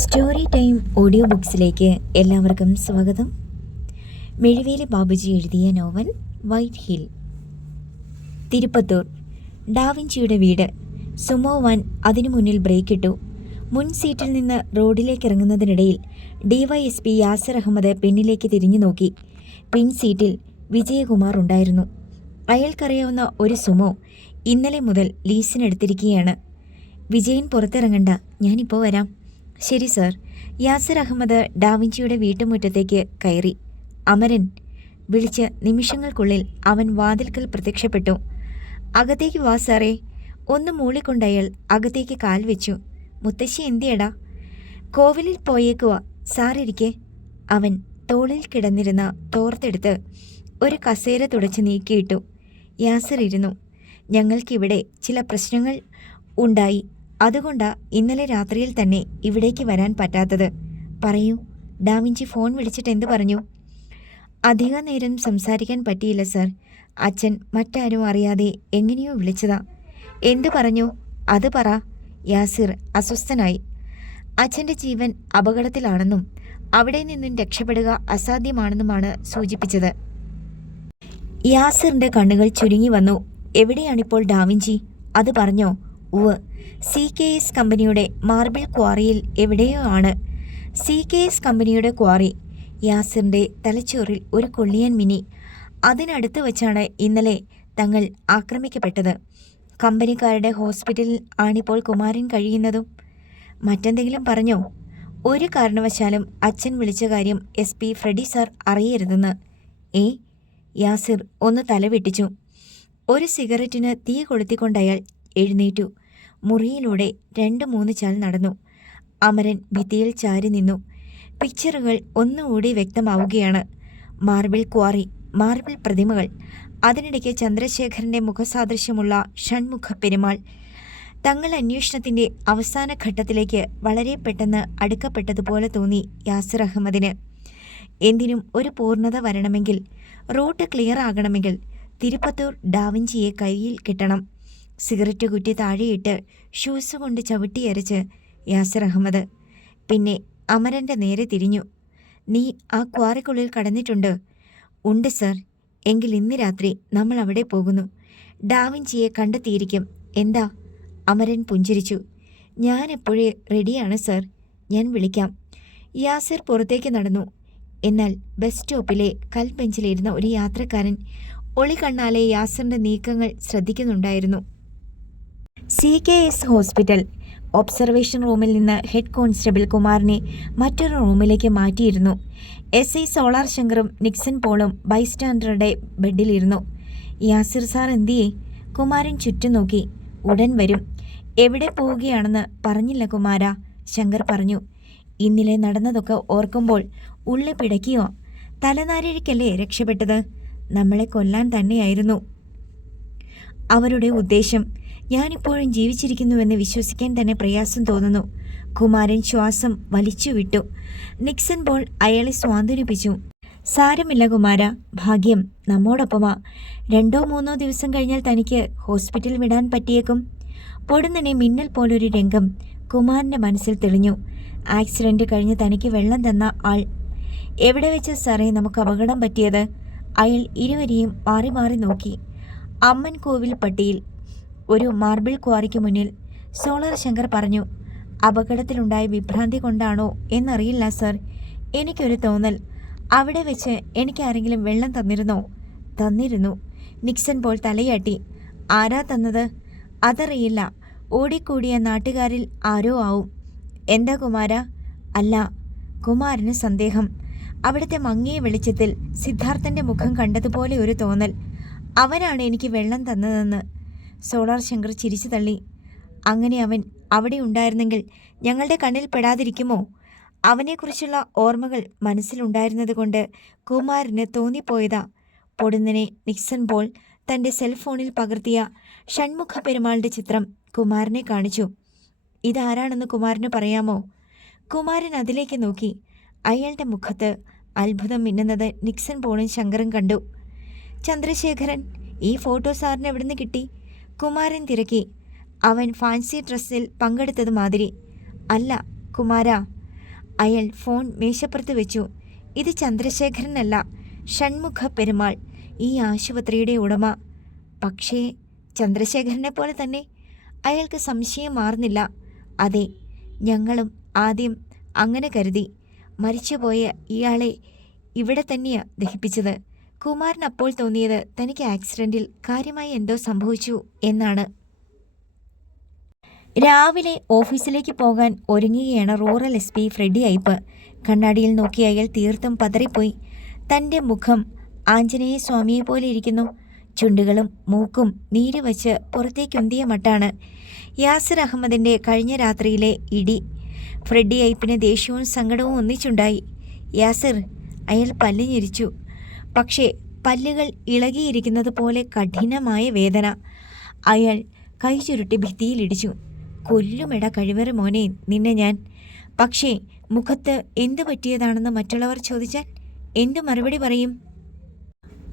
Story time audio ബുക്സിലേക്ക് എല്ലാവർക്കും സ്വാഗതം. മെഴുവേലി ബാബുജി എഴുതിയ നോവൽ വൈറ്റ് ഹിൽ. തിരുപ്പത്തൂർ. ഡാവിഞ്ചിയുടെ വീട്. സുമോ വാൻ അതിനു മുന്നിൽ ബ്രേക്കിട്ടു. മുൻ സീറ്റിൽ നിന്ന് റോഡിലേക്ക് ഇറങ്ങുന്നതിനിടയിൽ DYSP യാസിർ അഹമ്മദ് പിന്നിലേക്ക് തിരിഞ്ഞു നോക്കി. പിൻ സീറ്റിൽ വിജയകുമാർ ഉണ്ടായിരുന്നു. അയാൾക്കറിയാവുന്ന ഒരു സുമോ ഇന്നലെ മുതൽ ലീസിനെടുത്തിരിക്കുകയാണ്. വിജയൻ പുറത്തിറങ്ങണ്ട, ഞാനിപ്പോൾ വരാം. ശരി സാർ. യാസിർ അഹമ്മദ് ഡാവിഞ്ചിയുടെ വീട്ടുമുറ്റത്തേക്ക് കയറി. അമരൻ വിളിച്ച് നിമിഷങ്ങൾക്കുള്ളിൽ അവൻ വാതിൽക്കൽ പ്രത്യക്ഷപ്പെട്ടു. അകത്തേക്ക് വാ സാറേ. ഒന്ന് മൂളിക്കൊണ്ടയാൾ അകത്തേക്ക് കാൽ വെച്ചു. മുത്തശ്ശി എന്തിയടാ? കോവിലിൽ പോയേക്കുവാ സാറിരിക്കെ. അവൻ തോളിൽ കിടന്നിരുന്ന തോർത്തെടുത്ത് ഒരു കസേര തുടച്ച് നീക്കിയിട്ടു. യാസിർ ഇരുന്നു. ഞങ്ങൾക്കിവിടെ ചില പ്രശ്നങ്ങൾ ഉണ്ടായി. അതുകൊണ്ടാ ഇന്നലെ രാത്രിയിൽ തന്നെ ഇവിടേക്ക് വരാൻ പറ്റാത്തത്. പറയൂ, ഡാവിഞ്ചി ഫോൺ വിളിച്ചിട്ട് എന്തു പറഞ്ഞു? അധിക നേരം സംസാരിക്കാൻ പറ്റിയില്ല സർ. അച്ഛൻ മറ്റാരും അറിയാതെ എങ്ങനെയോ വിളിച്ചതാ. എന്തു പറഞ്ഞു? അത് പറ. യാസിർ അസ്വസ്ഥനായി. അച്ഛൻ്റെ ജീവൻ അപകടത്തിലാണെന്നും അവിടെ നിന്നും രക്ഷപ്പെടുക അസാധ്യമാണെന്നുമാണ് സൂചിപ്പിച്ചത്. യാസിറിൻ്റെ കണ്ണുകൾ ചുരുങ്ങി വന്നു. എവിടെയാണിപ്പോൾ ഡാവിഞ്ചി? അത് പറഞ്ഞോ? ഉവ്, CKS കമ്പനിയുടെ മാർബിൾ ക്വാറിയിൽ എവിടെയോ ആണ്. CKS കമ്പനിയുടെ ക്വാറി. യാസിറിൻ്റെ തലച്ചോറിൽ ഒരു കൊള്ളിയാൻ മിനി. അതിനടുത്ത് വച്ചാണ് ഇന്നലെ തങ്ങൾ ആക്രമിക്കപ്പെട്ടത്. കമ്പനിക്കാരുടെ ഹോസ്പിറ്റലിൽ ആണിപ്പോൾ കുമാരൻ കഴിയുന്നതും. മറ്റെന്തെങ്കിലും പറഞ്ഞോ? ഒരു കാരണവശാലും അച്ഛൻ വിളിച്ച കാര്യം SP ഫ്രെഡി സാർ അറിയരുതെന്ന്. യാസിർ ഒന്ന് തലവെട്ടിച്ചു. ഒരു സിഗരറ്റിന് തീ കൊളുത്തിക്കൊണ്ടയാൾ എഴുന്നേറ്റു. മുറിയിലൂടെ 2-3 ചാൽ നടന്നു. അമരൻ ഭിത്തിയിൽ ചാരി നിന്നു. പിക്ചറുകൾ ഒന്നുകൂടി വ്യക്തമാവുകയാണ്. മാർബിൾ ക്വാറി, മാർബിൾ പ്രതിമകൾ, അതിനിടയ്ക്ക് ചന്ദ്രശേഖരൻ്റെ മുഖസാദൃശ്യമുള്ള ഷൺമുഖ പെരുമാൾ. തങ്ങൾ അന്വേഷണത്തിൻ്റെ അവസാന ഘട്ടത്തിലേക്ക് വളരെ പെട്ടെന്ന് അടുക്കപ്പെട്ടതുപോലെ തോന്നി യാസിർ അഹമ്മദിന്. എന്തിനും ഒരു പൂർണ്ണത വരണമെങ്കിൽ, റൂട്ട് ക്ലിയർ ആകണമെങ്കിൽ തിരുപ്പത്തൂർ ഡാവിഞ്ചിയെ കയ്യിൽ കിട്ടണം. സിഗരറ്റ് കുറ്റി താഴെയിട്ട് ഷൂസ് കൊണ്ട് ചവിട്ടിയരച്ച് യാസിർ അഹമ്മദ് പിന്നെ അമരൻ്റെ നേരെ തിരിഞ്ഞു. നീ ആ ക്വാറിക്കുള്ളിൽ കടന്നിട്ടുണ്ട്? ഉണ്ട് സർ. എങ്കിൽ ഇന്ന് രാത്രി നമ്മൾ അവിടെ പോകുന്നു. ഡാവിഞ്ചിയെ കണ്ടെത്തിയിരിക്കും. എന്താ? അമരൻ പുഞ്ചിരിച്ചു. ഞാൻ എപ്പോഴേ റെഡിയാണ് സർ. ഞാൻ വിളിക്കാം. യാസിർ പുറത്തേക്ക് നടന്നു. എന്നാൽ ബസ് സ്റ്റോപ്പിലെ കൽബെഞ്ചിലിരുന്ന ഒരു യാത്രക്കാരൻ ഒളികണ്ണാലെ യാസിറിൻ്റെ നീക്കങ്ങൾ ശ്രദ്ധിക്കുന്നുണ്ടായിരുന്നു. CKS hospital. ഒബ്സർവേഷൻ റൂമിൽ നിന്ന് ഹെഡ് കോൺസ്റ്റബിൾ കുമാറിനെ മറ്റൊരു റൂമിലേക്ക് മാറ്റിയിരുന്നു. SI സോളാർ ശങ്കറും നിക്സൺ പോളും ബൈസ്റ്റാൻഡറുടെ ബെഡിലിരുന്നു. യാസിർ സാർ എന്തിയേ? കുമാരൻ ചുറ്റും നോക്കി. ഉടൻ വരും. എവിടെ പോവുകയാണെന്ന് പറഞ്ഞില്ല കുമാര, ശങ്കർ പറഞ്ഞു. ഇന്നലെ നടന്നതൊക്കെ ഓർക്കുമ്പോൾ ഉള്ളി പിടയ്ക്കുകയോ? തലനാരിഴയ്ക്കല്ലേ രക്ഷപ്പെട്ടത്? നമ്മളെ കൊല്ലാൻ തന്നെയായിരുന്നു അവരുടെ ഉദ്ദേശം. ഞാനിപ്പോഴും ജീവിച്ചിരിക്കുന്നുവെന്ന് വിശ്വസിക്കാൻ തന്നെ പ്രയാസം തോന്നുന്നു. കുമാരൻ ശ്വാസം വലിച്ചുവിട്ടു. നിക്സൺ പോൾ അയാളെ സ്വാന്തനിപ്പിച്ചു. സാരമില്ല കുമാര, ഭാഗ്യം നമ്മോടൊപ്പമാ. 2-3 ദിവസം കഴിഞ്ഞാൽ തനിക്ക് ഹോസ്പിറ്റൽ വിടാൻ പറ്റിയേക്കും. പൊടുന്നനെ മിന്നൽ പോലൊരു രംഗം കുമാരൻ്റെ മനസ്സിൽ തെളിഞ്ഞു. ആക്സിഡന്റ് കഴിഞ്ഞ് തനിക്ക് വെള്ളം തന്ന ആൾ. എവിടെ വെച്ച് സാറേ നമുക്ക് അപകടം പറ്റിയത്? അയാൾ ഇരുവരെയും മാറി മാറി നോക്കി. അമ്മൻ കോവിൽ പട്ടിയിൽ ഒരു മാർബിൾ ക്വാറിക്ക് മുന്നിൽ. സോളാർ ശങ്കർ പറഞ്ഞു. അപകടത്തിലുണ്ടായ വിഭ്രാന്തി കൊണ്ടാണോ എന്നറിയില്ല സർ. എനിക്കൊരു തോന്നൽ. അവിടെ വെച്ച് എനിക്ക് ആരെങ്കിലും വെള്ളം തന്നിരുന്നോ? തന്നിരുന്നു. നിക്സൺ പോൾ തലയാട്ടി. ആരാ തന്നത്? അതറിയില്ല. ഓടിക്കൂടിയ നാട്ടുകാരിൽ ആരോ ആവും. എന്താ കുമാര? അല്ല. കുമാരന് സന്ദേഹം. അവിടുത്തെ മങ്ങിയ വെളിച്ചത്തിൽ സിദ്ധാർത്ഥൻ്റെ മുഖം കണ്ടതുപോലെ ഒരു തോന്നൽ. അവനാണ് എനിക്ക് വെള്ളം തന്നതെന്ന്. സോളാർ ശങ്കർ ചിരിച്ചു തള്ളി. അങ്ങനെ അവൻ അവിടെ ഉണ്ടായിരുന്നെങ്കിൽ ഞങ്ങളുടെ കണ്ണിൽ പെടാതിരിക്കുമോ? അവനെക്കുറിച്ചുള്ള ഓർമ്മകൾ മനസ്സിലുണ്ടായിരുന്നത് കൊണ്ട് കുമാരന് തോന്നിപ്പോയതാ. പൊടുന്നനെ നിക്സൺ പോൾ തൻ്റെ സെൽഫോണിൽ പകർത്തിയ ഷൺമുഖ പെരുമാളുടെ ചിത്രം കുമാരനെ കാണിച്ചു. ഇതാരാണെന്ന് കുമാരന് പറയാമോ? കുമാരൻ അതിലേക്ക് നോക്കി. അയാളുടെ മുഖത്ത് അത്ഭുതം മിന്നുന്നത് നിക്സൺ പോളും ശങ്കറും കണ്ടു. ചന്ദ്രശേഖരൻ, ഈ ഫോട്ടോ സാറിന് എവിടുന്ന് കിട്ടി? കുമാരൻ തിരക്കി. അവൻ ഫാൻസി ഡ്രസ്സിൽ പങ്കെടുത്തത് മാതിരി. അല്ല കുമാര, അയാൾ ഫോൺ മേശപ്പുറത്ത് വെച്ചു. ഇത് ചന്ദ്രശേഖരനല്ല, ഷൺമുഖ പെരുമാൾ, ഈ ആശുപത്രിയുടെ ഉടമ. പക്ഷേ ചന്ദ്രശേഖരനെ പോലെ തന്നെ. അയാൾക്ക് സംശയം മാറുന്നില്ല. അതെ, ഞങ്ങളും ആദ്യം അങ്ങനെ കരുതി. മരിച്ചുപോയ ഇയാളെ ഇവിടെ തന്നെയാ ദഹിപ്പിച്ചത്. കുമാരൻ അപ്പോൾ തോന്നിയത് തനിക്ക് ആക്സിഡന്റിൽ കാര്യമായി എന്തോ സംഭവിച്ചു എന്നാണ്. രാവിലെ ഓഫീസിലേക്ക് പോകാൻ ഒരുങ്ങുകയാണ് റൂറൽ SP ഫ്രെഡി അയ്യപ്പ്. കണ്ണാടിയിൽ നോക്കി അയാൾ തീർത്തും പതറിപ്പോയി. തൻ്റെ മുഖം ആഞ്ജനേയ സ്വാമിയെ പോലെ ഇരിക്കുന്നു. ചുണ്ടുകളും മൂക്കും നീര് വച്ച് പുറത്തേക്കുന്തിയ മട്ടാണ്. യാസിർ അഹമ്മദിൻ്റെ കഴിഞ്ഞ രാത്രിയിലെ ഇടി ഫ്രെഡി അയ്യപ്പിന് ദേഷ്യവും സങ്കടവും ഒന്നിച്ചുണ്ടായി. യാസിർ, അയാൾ പല്ല് ഞെരിച്ചു. പക്ഷേ പല്ലുകൾ ഇളകിയിരിക്കുന്നത് പോലെ കഠിനമായ വേദന. അയാൾ കൈ ചുരുട്ടി ഭിത്തിയിലിടിച്ചു. കൊല്ലുമെട കഴിവറ മോനെ നിന്നെ ഞാൻ. പക്ഷേ മുഖത്ത് എന്തു പറ്റിയതാണെന്ന് മറ്റുള്ളവർ ചോദിച്ചാൽ എന്തു മറുപടി പറയും?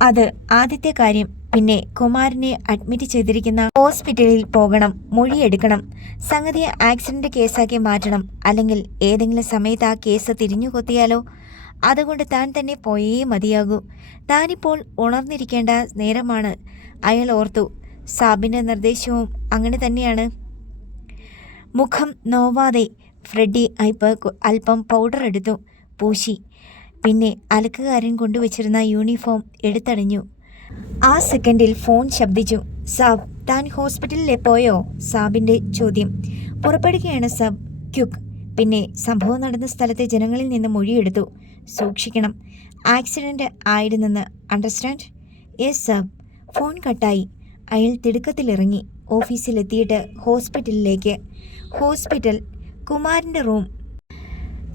അത് ആദ്യത്തെ കാര്യം. പിന്നെ കുമാരനെ അഡ്മിറ്റ് ചെയ്തിരിക്കുന്ന ഹോസ്പിറ്റലിൽ പോകണം, മൊഴിയെടുക്കണം. സംഗതിയെ ആക്സിഡന്റ് കേസാക്കി മാറ്റണം. അല്ലെങ്കിൽ ഏതെങ്കിലും സമയത്ത് ആ കേസ് തിരിഞ്ഞു കൊത്തിയാലോ? അതുകൊണ്ട് താൻ തന്നെ പോയേ മതിയാകൂ. താനിപ്പോൾ ഉണർന്നിരിക്കേണ്ട നേരമാണ്. അയാൾ ഓർത്തു. സാബിൻ്റെ നിർദ്ദേശവും അങ്ങനെ തന്നെയാണ്. മുഖം നോവാതെ ഫ്രെഡി അയ്യപ്പ് അല്പം പൗഡർ എടുത്തു, പൂശി. പിന്നെ അലക്കുകാരൻ കൊണ്ടുവച്ചിരുന്ന യൂണിഫോം എടുത്തണിഞ്ഞു. ആ സെക്കൻഡിൽ ഫോൺ ശബ്ദിച്ചു. സാബ്, താൻ ഹോസ്പിറ്റലിൽ പോയോ? സാബിൻ്റെ ചോദ്യം. പുറപ്പെടുകയാണ് സാബ്. ക്യുക്ക്. പിന്നെ സംഭവം നടന്ന സ്ഥലത്തെ ജനങ്ങളിൽ നിന്ന് മൊഴിയെടുത്തു. സൂക്ഷിക്കണം. ആക്സിഡന്റ് ആയിരുന്നെന്ന് അണ്ടർസ്റ്റാൻഡ്? യെസ് സാബ്. ഫോൺ കട്ടായി. അയാൾ തിടുക്കത്തിലിറങ്ങി. ഓഫീസിലെത്തിയിട്ട് ഹോസ്പിറ്റലിലേക്ക്. ഹോസ്പിറ്റൽ, കുമാരൻ്റെ റൂം.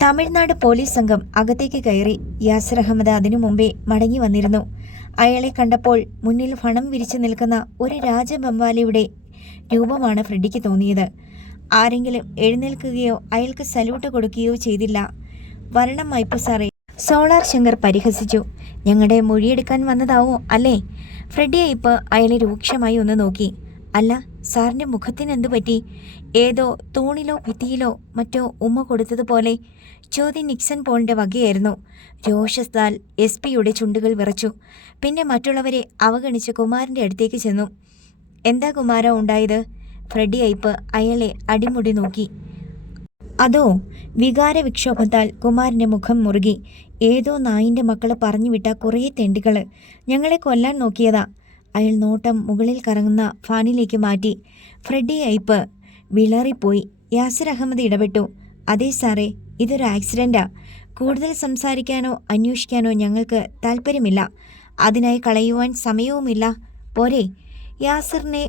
തമിഴ്നാട് പോലീസ് സംഘം അകത്തേക്ക് കയറി. യാസിർ അഹമ്മദ് അതിനു മുമ്പേ മടങ്ങി വന്നിരുന്നു. അയാളെ കണ്ടപ്പോൾ മുന്നിൽ ഫണം വിരിച്ചു നിൽക്കുന്ന ഒരു രാജബംബാലിയുടെ രൂപമാണ് ഫ്രെഡിക്ക് തോന്നിയത്. ആരെങ്കിലും എഴുന്നേൽക്കുകയോ അയാൾക്ക് സല്യൂട്ട് കൊടുക്കുകയോ ചെയ്തില്ല. വരണം അയ്യപ്പ സാറേ, സോളാർ ശങ്കർ പരിഹസിച്ചു. ഞങ്ങളുടെ മൊഴിയെടുക്കാൻ വന്നതാവോ അല്ലേ? ഫ്രെഡി അയ്യപ്പ് അയാളെ രൂക്ഷമായി ഒന്ന് നോക്കി. അല്ല, സാറിൻ്റെ മുഖത്തിന് എന്തു പറ്റി? ഏതോ തൂണിലോ ഭിത്തിയിലോ മറ്റോ ഉമ്മ കൊടുത്തതുപോലെ. ചോദ്യം നിക്സൺ പോളിൻ്റെ വകയായിരുന്നു. രോഷത്താൽ SP-യുടെ ചുണ്ടുകൾ വിറച്ചു. പിന്നെ മറ്റുള്ളവരെ അവഗണിച്ച് കുമാരൻ്റെ അടുത്തേക്ക് ചെന്നു. എന്താ കുമാര ഉണ്ടായത്? ഫ്രെഡി അയ്യപ്പ് അയാളെ അടിമുടി നോക്കി. അതോ? വികാരവിക്ഷോഭത്താൽ കുമാരൻ്റെ മുഖം മുറുകി. ഏതോ നായിൻ്റെ മക്കള് പറഞ്ഞുവിട്ട കുറേ തെണ്ടികൾ ഞങ്ങളെ കൊല്ലാൻ നോക്കിയതാ. അയാൾ നോട്ടം മുകളിൽ കറങ്ങുന്ന ഫാനിലേക്ക് മാറ്റി. ഫ്രെഡി അയ്യപ്പ് വിളറിപ്പോയി. യാസിർ അഹമ്മദ് ഇടപെട്ടു. അതെ സാറേ, ഇതൊരു ആക്സിഡൻറ്റാ. കൂടുതൽ സംസാരിക്കാനോ അന്വേഷിക്കാനോ ഞങ്ങൾക്ക് താല്പര്യമില്ല. അതിനായി കളയുവാൻ സമയവുമില്ല. പോരെ? യാസിറിനെ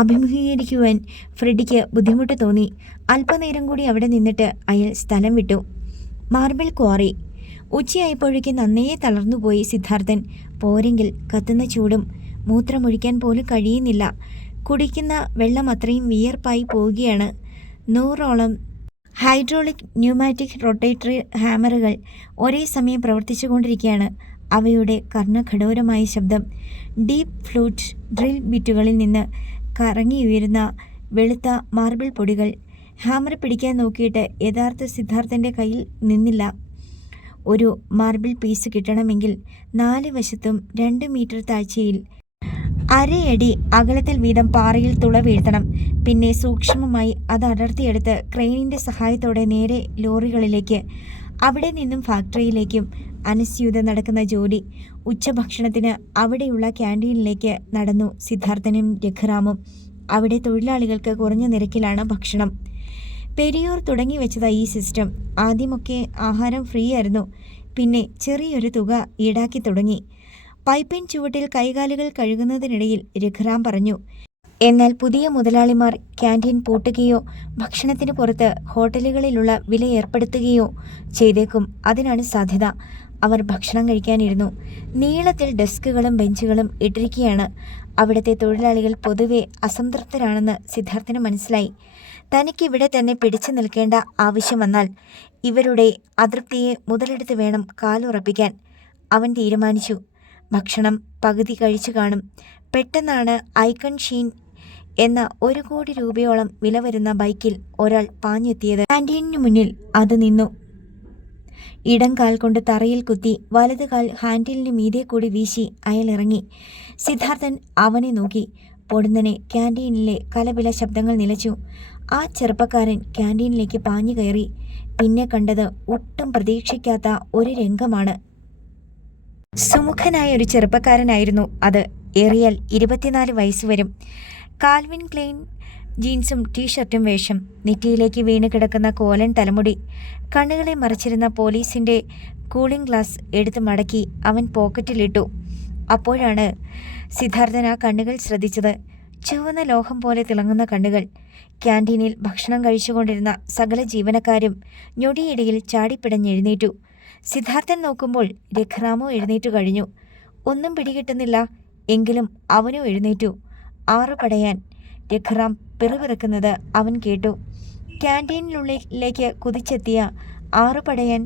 അഭിമുഖീകരിക്കുവാൻ ഫ്രെഡിക്ക് ബുദ്ധിമുട്ട് തോന്നി. അല്പനേരം കൂടി അവിടെ നിന്നിട്ട് അയാൾ സ്ഥലം വിട്ടു. Marble quarry. ഉച്ചയായപ്പോഴേക്ക് നന്നേ തളർന്നുപോയി സിദ്ധാർത്ഥൻ. പോരെങ്കിൽ കത്തുന്ന ചൂടും. മൂത്രമൊഴിക്കാൻ പോലും കഴിയുന്നില്ല. കുടിക്കുന്ന വെള്ളം അത്രയും വിയർപ്പായി പോവുകയാണ്. 100ഓളം ഹൈഡ്രോളിക് ന്യൂമാറ്റിക് റൊട്ടേറ്ററി ഹാമറുകൾ ഒരേ സമയം പ്രവർത്തിച്ചുകൊണ്ടിരിക്കുകയാണ്. അവയുടെ കർണകഠോരമായ ശബ്ദം. ഡീപ്പ് ഫ്ലൂറ്റ് ഡ്രിൽ ബിറ്റുകളിൽ നിന്ന് കറങ്ങിയുയരുന്ന വെളുത്ത മാർബിൾ പൊടികൾ. ഹാമർ പിടിക്കാൻ നോക്കിയിട്ട് യഥാർത്ഥ സിദ്ധാർത്ഥൻ്റെ കയ്യിൽ നിന്നില്ല. ഒരു മാർബിൾ പീസ് കിട്ടണമെങ്കിൽ 4 വശത്തും 2 മീറ്റർ താഴ്ചയിൽ അരയടി അകലത്തിൽ വീതം പാറയിൽ തുള വീഴ്ത്തണം. പിന്നെ സൂക്ഷ്മമായി അത് അടർത്തിയെടുത്ത് ക്രെയിനിൻ്റെ സഹായത്തോടെ നേരെ ലോറികളിലേക്ക്, അവിടെ നിന്നും ഫാക്ടറിയിലേക്കും. അനസ്യൂതം നടക്കുന്ന ജോലി. ഉച്ചഭക്ഷണത്തിന് അവിടെയുള്ള ക്യാൻറ്റീനിലേക്ക് നടന്നു സിദ്ധാർത്ഥനും രഘുറാമും. അവിടെ തൊഴിലാളികൾക്ക് കുറഞ്ഞ നിരക്കിലാണ് ഭക്ഷണം. പെരിയോർ തുടങ്ങി വെച്ചതാ ഈ സിസ്റ്റം. ആദ്യമൊക്കെ ആഹാരം ഫ്രീ ആയിരുന്നു. പിന്നെ ചെറിയൊരു തുക ഈടാക്കി തുടങ്ങി. പൈപ്പിൻ ചുവട്ടിൽ കൈകാലുകൾ കഴുകുന്നതിനിടയിൽ രഘുറാം പറഞ്ഞു. എന്നാൽ പുതിയ മുതലാളിമാർ ക്യാൻറ്റീൻ പൂട്ടുകയോ ഭക്ഷണത്തിന് പുറത്ത് ഹോട്ടലുകളിലുള്ള വില ഏർപ്പെടുത്തുകയോ ചെയ്തേക്കും. അതിനാണ് സാധ്യത. അവർ ഭക്ഷണം കഴിക്കാനിരുന്നു. നീളത്തിൽ ഡെസ്കുകളും ബെഞ്ചുകളും ഇട്ടിരിക്കുകയാണ്. അവിടുത്തെ തൊഴിലാളികൾ പൊതുവെ അസംതൃപ്തരാണെന്ന് സിദ്ധാർത്ഥന് മനസ്സിലായി. തനിക്കിവിടെ തന്നെ പിടിച്ചു നിൽക്കേണ്ട ആവശ്യം വന്നാൽ ഇവരുടെ അതൃപ്തിയെ മുതലെടുത്ത് വേണം കാലുറപ്പിക്കാൻ. അവൻ തീരുമാനിച്ചു. ഭക്ഷണം പകുതി കഴിച്ചു കാണും. പെട്ടെന്നാണ് ഐക്കൺ ഷീൻ എന്ന 1 കോടി രൂപയോളം വില വരുന്ന ബൈക്കിൽ ഒരാൾ പാഞ്ഞെത്തിയത് ക്യാൻറ്റീനു മുന്നിൽ അത് നിന്നു. ഇടം കാൽ കൊണ്ട് തറയിൽ കുത്തി വലത് കാൽ ഹാൻഡിലിന് മീതെ കൂടി വീശി അയാൾ ഇറങ്ങി. സിദ്ധാർത്ഥൻ അവനെ നോക്കി. പൊടുന്നനെ ക്യാൻറ്റീനിലെ കലപില ശബ്ദങ്ങൾ നിലച്ചു. ആ ചെറുപ്പക്കാരൻ ക്യാൻറ്റീനിലേക്ക് പാഞ്ഞു കയറി. പിന്നെ കണ്ടത് ഒട്ടും പ്രതീക്ഷിക്കാത്ത ഒരു രംഗമാണ്. സുമുഖനായ ഒരു ചെറുപ്പക്കാരനായിരുന്നു അത്. ഏറിയാൽ 24 വയസ്സ് വരും. കാൽവിൻ ക്ലെയിൻ ജീൻസും ടീഷർട്ടും വേഷം. നെറ്റിയിലേക്ക് വീണ് കിടക്കുന്ന കോലൻ തലമുടി. കണ്ണുകളെ മറച്ചിരുന്ന പോലീസിൻ്റെ കൂളിംഗ് ഗ്ലാസ് എടുത്ത് മടക്കി അവൻ പോക്കറ്റിലിട്ടു. അപ്പോഴാണ് സിദ്ധാർത്ഥൻ ആ കണ്ണുകൾ ശ്രദ്ധിച്ചത്. ചുവന്ന ലോഹം പോലെ തിളങ്ങുന്ന കണ്ണുകൾ. ക്യാൻറ്റീനിൽ ഭക്ഷണം കഴിച്ചുകൊണ്ടിരുന്ന സകല ജീവനക്കാരും ഞൊടിയിടയിൽ ചാടിപ്പിടഞ്ഞെഴുന്നേറ്റു. സിദ്ധാർത്ഥൻ നോക്കുമ്പോൾ രഘുറാമോ എഴുന്നേറ്റു കഴിഞ്ഞു. ഒന്നും പിടികിട്ടുന്നില്ല. എങ്കിലും അവനും എഴുന്നേറ്റു. 6 പടയാൻ. രഘുറാം പിറുപിറുക്കുന്നത് അവൻ കേട്ടു. ക്യാൻറ്റീനിനുള്ളിലേക്ക് കുതിച്ചെത്തിയ 6 പടയാൻ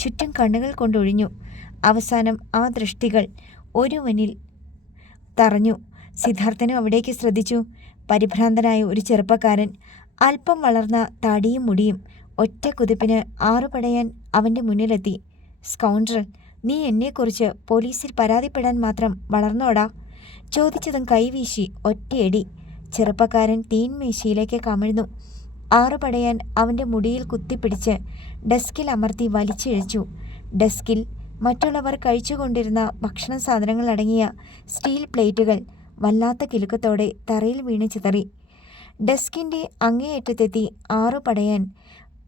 ചുറ്റും കണ്ണുകൾ കൊണ്ടൊഴിഞ്ഞു. അവസാനം ആ ദൃഷ്ടികൾ ഒരുവനിൽ തറഞ്ഞു. സിദ്ധാർത്ഥനും അവിടേക്ക് ശ്രദ്ധിച്ചു. പരിഭ്രാന്തനായ ഒരു ചെറുപ്പക്കാരൻ. അല്പം വളർന്ന താടിയും മുടിയും. ഒറ്റ കുതിപ്പിന് 6 പടയാൻ അവൻ്റെ മുന്നിലെത്തി. സ്കൗണ്ടറൽ, നീ എന്നെക്കുറിച്ച് പോലീസിൽ പരാതിപ്പെടാൻ മാത്രം വളർന്നോടാ? ചോദിച്ചതും കൈവീശി ഒറ്റയടി. ചെറുപ്പക്കാരൻ തീൻമേശയിലേക്ക് കമിഴ്ന്നു. 6 പടയാൻ അവൻ്റെ മുടിയിൽ കുത്തിപ്പിടിച്ച് ഡെസ്കിൽ അമർത്തി വലിച്ചിഴച്ചു. ഡെസ്കിൽ മറ്റുള്ളവർ കഴിച്ചുകൊണ്ടിരുന്ന ഭക്ഷണ സാധനങ്ങൾ അടങ്ങിയ സ്റ്റീൽ പ്ലേറ്റുകൾ വല്ലാത്ത കിലുക്കത്തോടെ തറയിൽ വീണ് ചിതറി. ഡെസ്കിൻ്റെ അങ്ങേയറ്റത്തെത്തി 6 പടയാൻ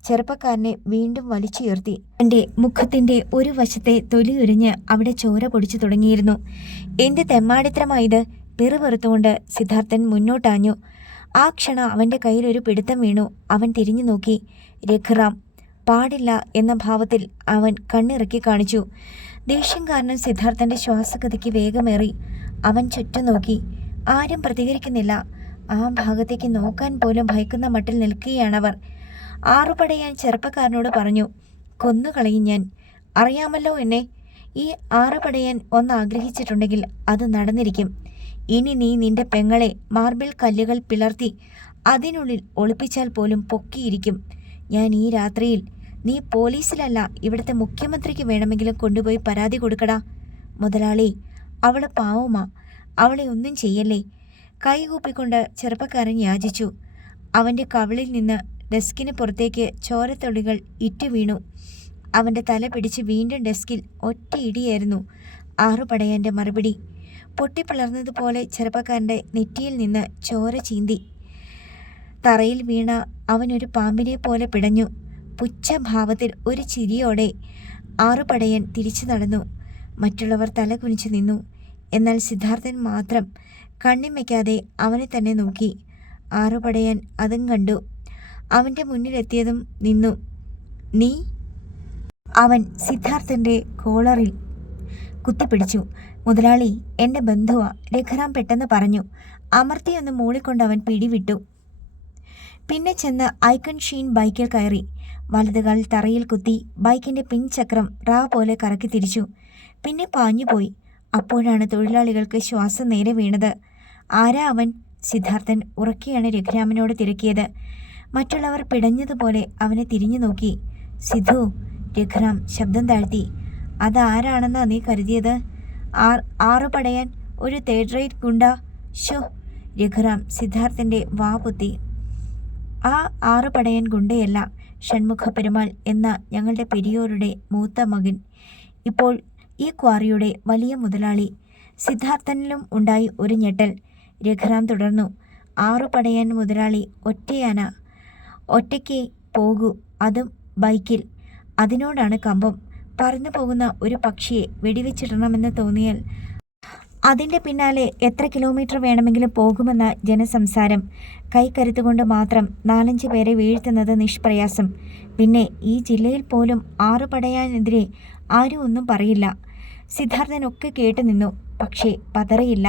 ചെറുപ്പക്കാരനെ വീണ്ടും വലിച്ചുയർത്തി. എൻ്റെ മുഖത്തിൻ്റെ ഒരു വശത്തെ തൊലിയുരിഞ്ഞ് അവിടെ ചോര പൊടിച്ചു തുടങ്ങിയിരുന്നു. എന്ത് തെമ്മാടിത്തരമായത്? പിറുപിറുത്തുകൊണ്ട് സിദ്ധാർത്ഥൻ മുന്നോട്ടാഞ്ഞു. ആ ക്ഷണം അവൻ്റെ കയ്യിലൊരു പിടുത്തം വീണു. അവൻ തിരിഞ്ഞു നോക്കി. രഘുറാം. പാടില്ല എന്ന ഭാവത്തിൽ അവൻ കണ്ണിറക്കി കാണിച്ചു. ദേഷ്യം കാരണം സിദ്ധാർത്ഥൻ്റെ ശ്വാസഗതിക്ക് വേഗമേറി. അവൻ ചുറ്റും നോക്കി. ആരും പ്രതികരിക്കുന്നില്ല. ആ ഭാഗത്തേക്ക് നോക്കാൻ പോലും ഭയക്കുന്ന മട്ടിൽ നിൽക്കുകയാണവർ. 6 പടയാൻ ചെറുപ്പക്കാരനോട് പറഞ്ഞു, കൊന്നുകളയും ഞാൻ. അറിയാമല്ലോ എന്നെ. ഈ 6 പടയാൻ ഒന്ന് ആഗ്രഹിച്ചിട്ടുണ്ടെങ്കിൽ അത് നടന്നിരിക്കും. ഇനി നീ നിന്റെ പെങ്ങളെ മാർബിൾ കല്ലുകൾ പിളർത്തി അതിനുള്ളിൽ ഒളിപ്പിച്ചാൽ പോലും പൊക്കിയിരിക്കും ഞാൻ ഈ രാത്രിയിൽ. നീ പോലീസിലല്ല, ഇവിടുത്തെ മുഖ്യമന്ത്രിക്ക് വേണമെങ്കിലും കൊണ്ടുപോയി പരാതി കൊടുക്കടാ. മുതലാളി, അവള് പാവമാ. അവളെ ഒന്നും ചെയ്യല്ലേ. കൈകൂപ്പിക്കൊണ്ട് ചെറുപ്പക്കാരൻ യാചിച്ചു. അവൻ്റെ കവിളിൽ നിന്ന് ഡെസ്കിന് പുറത്തേക്ക് ചോരത്തൊളികൾ ഇറ്റു വീണു. അവൻ്റെ തല പിടിച്ച് വീണ്ടും ഡെസ്കിൽ ഒറ്റ ഇടിയായിരുന്നു. 6 പടയാൻ്റെ മറുപടി. പൊട്ടിപ്പിളർന്നതുപോലെ ചെറുപ്പക്കാരൻ്റെ നെറ്റിയിൽ നിന്ന് ചോര ചീന്തി. തറയിൽ വീണ അവനൊരു പാമ്പിനെ പോലെ പിടഞ്ഞു. പുച്ഛഭാവത്തിൽ ഒരു ചിരിയോടെ 6 പടയൻ തിരിച്ചു നടന്നു. മറ്റുള്ളവർ തല കുനിച്ചു നിന്നു. എന്നാൽ സിദ്ധാർത്ഥൻ മാത്രം കണ്ണിം വയ്ക്കാതെ അവനെ തന്നെ നോക്കി. 6 പടയൻ അതും കണ്ടു. അവൻ്റെ മുന്നിലെത്തിയതും നിന്നു. നീ? അവൻ സിദ്ധാർത്ഥൻ്റെ കോളറിൽ കുത്തിപ്പിടിച്ചു. മുതലാളി, എൻ്റെ ബന്ധുവാ, രഘുറാം പെട്ടെന്ന് പറഞ്ഞു. അമർത്തിയൊന്ന് മൂളിക്കൊണ്ട് അവൻ പിടിവിട്ടു. പിന്നെ ചെന്ന് ഐക്കൺ ഷീൻ ബൈക്കിൽ കയറി. വലതുകാൽ തറയിൽ കുത്തി ബൈക്കിൻ്റെ പിൻചക്രം റാ പോലെ കറക്കി തിരിച്ചു. പിന്നെ പാഞ്ഞുപോയി. അപ്പോഴാണ് തൊഴിലാളികൾക്ക് ശ്വാസം നേരെ വീണത്. ആരാ അവൻ? സിദ്ധാർത്ഥൻ ഉറക്കെയാണ് രഘുരാമനോട് തിരക്കിയത്. മറ്റുള്ളവർ പിടഞ്ഞതുപോലെ അവനെ തിരിഞ്ഞു നോക്കി. സിധു. രഘുറാം ശബ്ദം താഴ്ത്തി. അതാരാണെന്നാ നീ കരുതിയത്? 6 പടയാൻ, ഒരു 3rd റേറ്റ് ഗുണ്ട. ഷോ. രഘുറാം സിദ്ധാർത്ഥൻ്റെ വാ പൊത്തി. ആ 6 പടയൻ ഗുണ്ടയല്ല, ഷൺമുഖ പെരുമാൾ എന്ന ഞങ്ങളുടെ പെരിയോരുടെ മൂത്ത മകൻ. ഇപ്പോൾ ഈ ക്വാറിയുടെ വലിയ മുതലാളി. സിദ്ധാർത്ഥനിലും ഉണ്ടായി ഒരു ഞെട്ടൽ. രഘുറാം തുടർന്നു. 6 പടയാൻ മുതലാളി ഒറ്റയാന. ഒറ്റയ്ക്ക് പോകൂ, അതും ബൈക്കിൽ. അതിനോടാണ് കമ്പം. പറന്നു പോകുന്ന ഒരു പക്ഷിയെ വെടിവെച്ചിടണമെന്ന് തോന്നിയാൽ അതിൻ്റെ പിന്നാലെ എത്ര കിലോമീറ്റർ വേണമെങ്കിലും പോകുമെന്ന ജനസംസാരം. കൈക്കരുത്തുകൊണ്ട് മാത്രം 4-5 പേരെ വീഴ്ത്തുന്നത് നിഷ്പ്രയാസം. പിന്നെ ഈ ജില്ലയിൽ പോലും 6 പടയാനെതിരെ ആരും ഒന്നും പറയില്ല. സിദ്ധാർത്ഥനൊക്കെ കേട്ടു നിന്നു. പക്ഷേ പതറിയില്ല.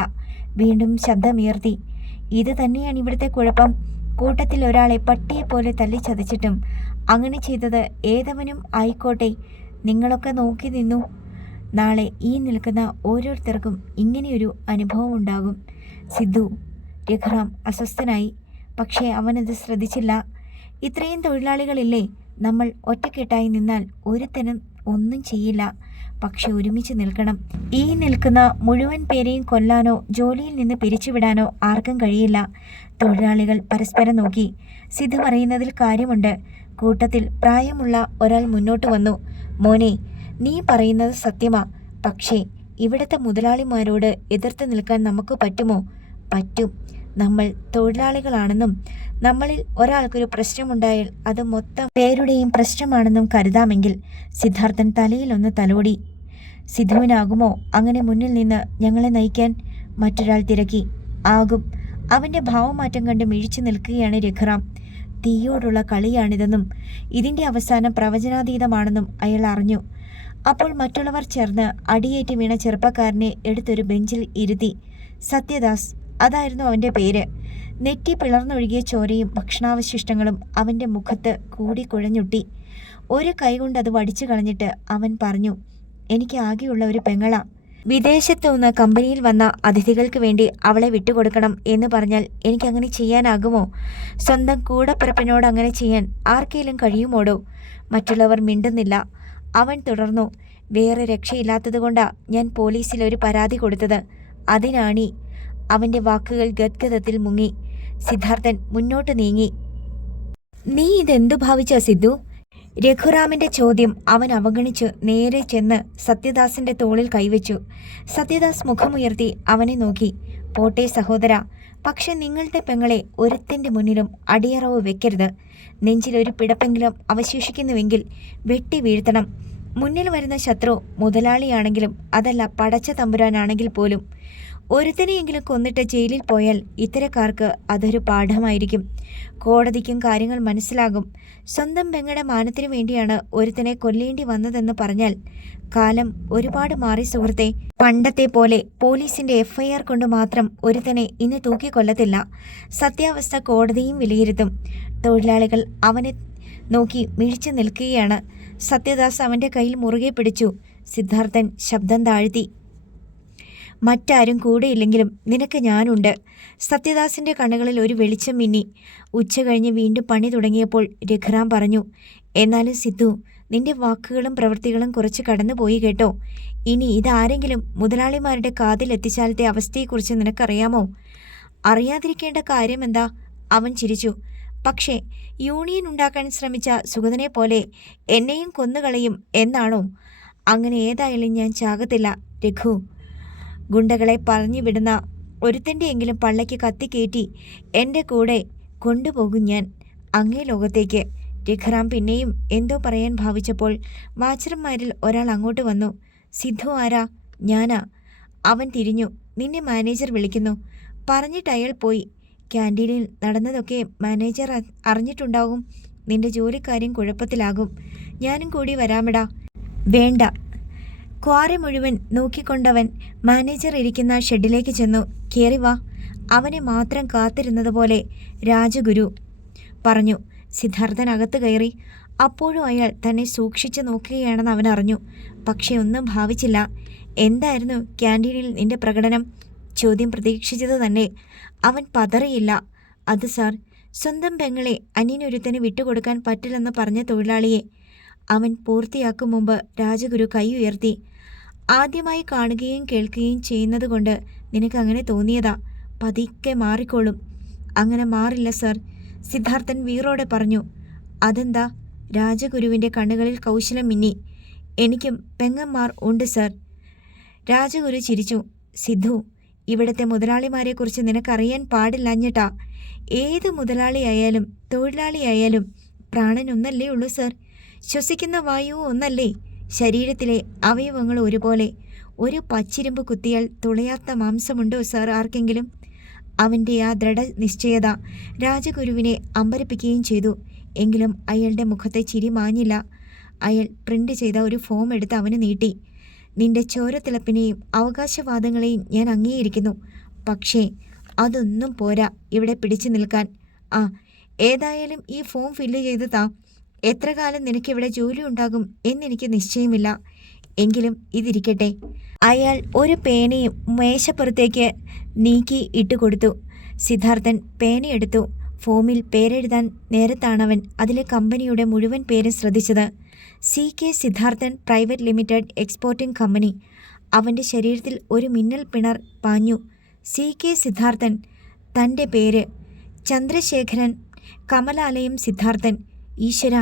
വീണ്ടും ശബ്ദമുയർത്തി. ഇത് തന്നെയാണ് ഇവിടുത്തെ കുഴപ്പം. കൂട്ടത്തിൽ ഒരാളെ പട്ടിയെപ്പോലെ തല്ലിച്ചതച്ചിട്ടും അങ്ങനെ ചെയ്തത് ഏതവനും ആയിക്കോട്ടെ, നിങ്ങളൊക്കെ നോക്കി നിന്നു. നാളെ ഈ നിൽക്കുന്ന ഓരോരുത്തർക്കും ഇങ്ങനെയൊരു അനുഭവം ഉണ്ടാകും. സിദ്ധു. രഘുറാം അസ്വസ്ഥനായി. പക്ഷേ അവനത് ശ്രദ്ധിച്ചില്ല. ഇത്രയും തൊഴിലാളികളില്ലേ, നമ്മൾ ഒറ്റക്കെട്ടായി നിന്നാൽ ഒരുത്തനും ഒന്നും ചെയ്യില്ല. പക്ഷെ ഒരുമിച്ച് നിൽക്കണം. ഈ നിൽക്കുന്ന മുഴുവൻ പേരെയും കൊല്ലാനോ ജോലിയിൽ നിന്ന് പിരിച്ചുവിടാനോ ആർക്കും കഴിയില്ല. തൊഴിലാളികൾ പരസ്പരം നോക്കി. സിദ്ധു പറയുന്നതിൽ കാര്യമുണ്ട്. കൂട്ടത്തിൽ പ്രായമുള്ള ഒരാൾ മുന്നോട്ട് വന്നു. മോനെ, നീ പറയുന്നത് സത്യമാ. പക്ഷേ ഇവിടുത്തെ മുതലാളിമാരോട് എതിർത്ത് നിൽക്കാൻ നമുക്ക് പറ്റുമോ? പറ്റും. നമ്മൾ തൊഴിലാളികളാണെന്നും നമ്മളിൽ ഒരാൾക്കൊരു പ്രശ്നമുണ്ടായാൽ അത് മൊത്തം പേരുടെയും പ്രശ്നമാണെന്നും കരുതാമെങ്കിൽ. സിദ്ധാർത്ഥൻ തലയിലൊന്ന് തലോടി. സിദ്ധുവിനാകുമോ അങ്ങനെ മുന്നിൽ നിന്ന് ഞങ്ങളെ നയിക്കാൻ? മറ്റൊരാൾ തിരക്കി. ആകും. അവൻ്റെ ഭാവമാറ്റം കണ്ട് മിഴിച്ചു നിൽക്കുകയാണ് രഘുറാം. തീയോടുള്ള കളിയാണിതെന്നും ഇതിൻ്റെ അവസാനം പ്രവചനാതീതമാണെന്നും അയാൾ അറിഞ്ഞു. അപ്പോൾ മറ്റുള്ളവർ ചേർന്ന് അടിയേറ്റ് വീണ ചെറുപ്പക്കാരനെ എടുത്തൊരു ബെഞ്ചിൽ ഇരുത്തി. സത്യദാസ്, അതായിരുന്നു അവൻ്റെ പേര്. നെറ്റി പിളർന്നൊഴുകിയ ചോരയും ഭക്ഷണാവശിഷ്ടങ്ങളും അവൻ്റെ മുഖത്ത് കൂടി കുഴഞ്ഞൊട്ടി. ഒരു കൈകൊണ്ട് അത് വടിച്ചു കളഞ്ഞിട്ട് അവൻ പറഞ്ഞു, എനിക്ക് ആകെയുള്ള ഒരു പെങ്ങളാ. വിദേശത്തു നിന്ന് കമ്പനിയിൽ വന്ന അതിഥികൾക്ക് വേണ്ടി അവളെ വിട്ടുകൊടുക്കണം എന്ന് പറഞ്ഞാൽ എനിക്കങ്ങനെ ചെയ്യാനാകുമോ? സ്വന്തം കൂടപ്പിറപ്പിനോട് അങ്ങനെ ചെയ്യാൻ ആർക്കെങ്കിലും കഴിയുമോടോ? മറ്റുള്ളവർ മിണ്ടുന്നില്ല. അവൻ തുടർന്നു, വേറെ രക്ഷയില്ലാത്തതുകൊണ്ടാ ഞാൻ പോലീസിൽ ഒരു പരാതി കൊടുത്തത്. അതിനാണി. അവൻ്റെ വാക്കുകൾ ഗദ്ഗതത്തിൽ മുങ്ങി. സിദ്ധാർത്ഥൻ മുന്നോട്ട് നീങ്ങി. നീ ഇതെന്തു ഭാവിച്ചാ സിദ്ധു? രഘുറാമിന്റെ ചോദ്യം അവൻ അവഗണിച്ചു നേരെ ചെന്ന് സത്യദാസിന്റെ തോളിൽ കൈവച്ചു. സത്യദാസ് മുഖമുയർത്തി അവനെ നോക്കി. പോട്ടെ സഹോദര, പക്ഷെ നിങ്ങളുടെ പെങ്ങളെ ഒരുത്തൻ്റെ മുന്നിലും അടിയറവ് വെക്കരുത്. നെഞ്ചിലൊരു പിടപ്പെങ്കിലും അവശേഷിക്കുന്നുവെങ്കിൽ വെട്ടി വീഴ്ത്തണം. മുന്നിൽ വരുന്ന ശത്രു മുതലാളിയാണെങ്കിലും അതല്ല പടച്ച തമ്പുരാനാണെങ്കിൽ പോലും. ഒരുത്തനെയെങ്കിലും കൊന്നിട്ട് ജയിലിൽ പോയാൽ ഇത്തരക്കാർക്ക് അതൊരു പാഠമായിരിക്കും. കോടതിക്കും കാര്യങ്ങൾ മനസ്സിലാകും. സ്വന്തം പെങ്ങളുടെ മാനത്തിനു വേണ്ടിയാണ് ഒരുത്തനെ കൊല്ലേണ്ടി വന്നതെന്ന് പറഞ്ഞാൽ കാലം ഒരുപാട് മാറി സുഹൃത്തെ. പണ്ടത്തെ പോലെ പോലീസിന്റെ FIR കൊണ്ട് മാത്രം ഒരുത്തനെ ഇന്ന് തൂക്കിക്കൊല്ലത്തില്ല. സത്യാവസ്ഥ കോടതിയും വിലയിരുത്തും. തൊഴിലാളികൾ അവനെ നോക്കി മിഴിച്ചു നിൽക്കുകയാണ്. സത്യദാസ് അവൻ്റെ കയ്യിൽ മുറുകെ പിടിച്ചു. സിദ്ധാർത്ഥൻ ശബ്ദം താഴ്ത്തി, മറ്റാരും കൂടെയില്ലെങ്കിലും നിനക്ക് ഞാനുണ്ട്. സത്യദാസിൻ്റെ കണ്ണുകളിൽ ഒരു വെളിച്ചം മിന്നി. ഉച്ച കഴിഞ്ഞ് വീണ്ടും പണി തുടങ്ങിയപ്പോൾ രഘുറാം പറഞ്ഞു, എന്നാലും സിദ്ധു, നിന്റെ വാക്കുകളും പ്രവൃത്തികളും കുറച്ച് കടന്നുപോയി കേട്ടോ. ഇനി ഇതാരെങ്കിലും മുതലാളിമാരുടെ കാതിലെത്തിച്ചാലത്തെ അവസ്ഥയെക്കുറിച്ച് നിനക്കറിയാമോ? അറിയാതിരിക്കേണ്ട കാര്യമെന്താ? അവൻ ചിരിച്ചു. പക്ഷേ യൂണിയൻ ഉണ്ടാക്കാൻ ശ്രമിച്ച സുഗതനെ പോലെ എന്നെയും കൊന്നുകളയും എന്നാണോ? അങ്ങനെ ഏതായാലും ഞാൻ ചാകത്തില്ല രഘു. ഗുണ്ടകളെ പറഞ്ഞു വിടുന്ന ഒരുത്തൻ്റെയെങ്കിലും പള്ളയ്ക്ക് കത്തിക്കയറ്റി എൻ്റെ കൂടെ കൊണ്ടുപോകും ഞാൻ അങ്ങേ ലോകത്തേക്ക്. രഘുറാം പിന്നെയും എന്തോ പറയാൻ ഭാവിച്ചപ്പോൾ വാച്ചർമാരിൽ ഒരാൾ അങ്ങോട്ട് വന്നു. സിദ്ധു ആരാ? ഞാനാ. അവൻ തിരിഞ്ഞു. നിന്നെ മാനേജർ വിളിക്കുന്നു. പറഞ്ഞിട്ട് അയാൾ പോയി. ക്യാൻറ്റീനിൽ നടന്നതൊക്കെ മാനേജർ അറിഞ്ഞിട്ടുണ്ടാകും. നിന്റെ ജോലിക്കാര്യം കുഴപ്പത്തിലാകും. ഞാനും കൂടി വരാമെടാ. വേണ്ട. ക്വാറി മുഴുവൻ നോക്കിക്കൊണ്ടവൻ മാനേജർ ഇരിക്കുന്ന ഷെഡിലേക്ക് ചെന്നു. കേറി വാ. അവനെ മാത്രം കാത്തിരുന്നതുപോലെ രാജഗുരു പറഞ്ഞു. സിദ്ധാർത്ഥൻ അകത്ത് കയറി. അപ്പോഴും അയാൾ തന്നെ സൂക്ഷിച്ചു നോക്കുകയാണെന്ന് അവൻ അറിഞ്ഞു. പക്ഷെ ഒന്നും ഭാവിച്ചില്ല. എന്തായിരുന്നു ക്യാൻറ്റീനിൽ നിന്റെ പ്രകടനം? ചോദ്യം പ്രതീക്ഷിച്ചത് തന്നെ. അവൻ പതറിയില്ല. അത് സാർ, സ്വന്തം പെങ്ങളെ അന്യനൊരുത്തന് വിട്ടുകൊടുക്കാൻ പറ്റില്ലെന്ന് പറഞ്ഞ തൊഴിലാളിയെ. അവൻ പൂർത്തിയാക്കും മുമ്പ് രാജഗുരു കൈ ഉയർത്തി. ആദ്യമായി കാണുകയും കേൾക്കുകയും ചെയ്യുന്നത് കൊണ്ട് നിനക്കങ്ങനെ തോന്നിയതാ. പതുക്കെ മാറിക്കോളും. അങ്ങനെ മാറില്ല സർ, സിദ്ധാർത്ഥൻ വീറോടെ പറഞ്ഞു. അതെന്താ? രാജഗുരുവിൻ്റെ കണ്ണുകളിൽ കൗശലം മിന്നി. എനിക്കും പെങ്ങന്മാർ ഉണ്ട് സർ. രാജഗുരു ചിരിച്ചു. സിദ്ധു, ഇവിടുത്തെ മുതലാളിമാരെക്കുറിച്ച് നിനക്കറിയാൻ പാടില്ലഞ്ഞിട്ടാ. ഏത് മുതലാളിയായാലും തൊഴിലാളിയായാലും പ്രാണൻ ഒന്നല്ലേ ഉള്ളൂ സർ. ശ്വസിക്കുന്ന വായു ഒന്നല്ലേ. ശരീരത്തിലെ അവയവങ്ങൾ ഒരുപോലെ. ഒരു പച്ചിരുമ്പ് കുത്തിയാൽ തുളയാത്ത മാംസമുണ്ടോ സാർ ആർക്കെങ്കിലും? അവൻ്റെ ആ ദൃഢനിശ്ചയത രാജഗുരുവിനെ അമ്പരപ്പിക്കുകയും ചെയ്തു. എങ്കിലും അയാളുടെ മുഖത്തെ ചിരി മാഞ്ഞില്ല. അയാൾ പ്രിൻ്റ് ചെയ്ത ഒരു ഫോം എടുത്ത് അവന് നീട്ടി. നിന്റെ ചോരത്തിളപ്പിനെയും അവകാശവാദങ്ങളെയും ഞാൻ അംഗീകരിക്കുന്നു. പക്ഷേ അതൊന്നും പോരാ ഇവിടെ പിടിച്ചു നിൽക്കാൻ. ഏതായാലും ഈ ഫോം ഫില്ല് ചെയ്ത് താ. എത്ര കാലം നിനക്കിവിടെ ജോലി ഉണ്ടാകും എന്നെനിക്ക് നിശ്ചയമില്ല. എങ്കിലും ഇതിരിക്കട്ടെ. അയാൾ ഒരു പേനയും മേശപ്പുറത്തേക്ക് നീക്കി ഇട്ടുകൊടുത്തു. സിദ്ധാർത്ഥൻ പേനയെടുത്തു. ഫോമിൽ പേരെഴുതാൻ നേരത്താണവൻ അതിലെ കമ്പനിയുടെ മുഴുവൻ പേരും ശ്രദ്ധിച്ചത്. CK Siddharthan private limited exporting company. അവൻ്റെ ശരീരത്തിൽ ഒരു മിന്നൽ പിണർ പാഞ്ഞു. CK സിദ്ധാർത്ഥൻ, തൻ്റെ പേര് ചന്ദ്രശേഖരൻ കമലാലയം സിദ്ധാർത്ഥൻ. ഈശ്വര,